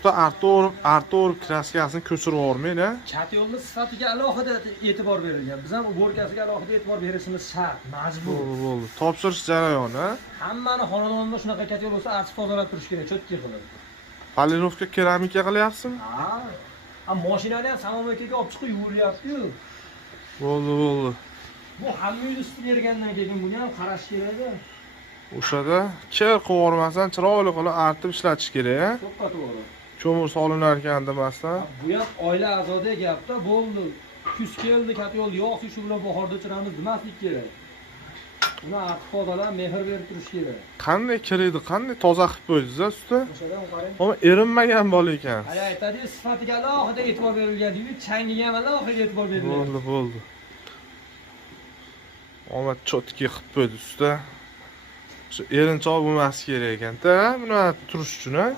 usta arta o'rib kraskasini ko'chirib yubormaydi. Kat yo'lni sifatiga alohida e'tibor berilgan. Biz ham o'rkasiga alohida e'tibor berishimiz shart, majbur. Bo'ldi. Topshirish jarayoni. Hammani xonadonida shunaqa kat yo'l bo'lsa, achchiq tozalab turish kerak, cho'tki qilib. Polirovka keramika qilyapsizmi? Ha, mashinani ham samomoykaga olib chiqib yuvilyapti-yu. Bo'ldi. Bu hamma uyni usti bergandan keyin buni ham qarash kerak-da. O'shada kir qilib chiroyli qilib artib ishlatish kerak. To'g'ri. Ko'mir solinar ekan demasdan. Bu ham oila a'zodek gapda bo'ldi. Kuz keldi, kat yo'l yo'q, shu bilan bahorda o'chiramiz demaslik kerak. Buni artib tozalab, mehr berib turish kerak. Qanday kiridi, qanday toza qilib qo'ydingiz usta? O'shadan qarang. Ammo erinmagan bola ekan. Hali aytadi, sifatiga alohida e'tibor berilgan deydi, changiga ham alohida e'tibor berilgan. Bo'ldi. Omad cho'tki qilib qo'ydi usta. Shu erinchoq bo'lmasi kerak ekan-da, buni turish uchun, ha?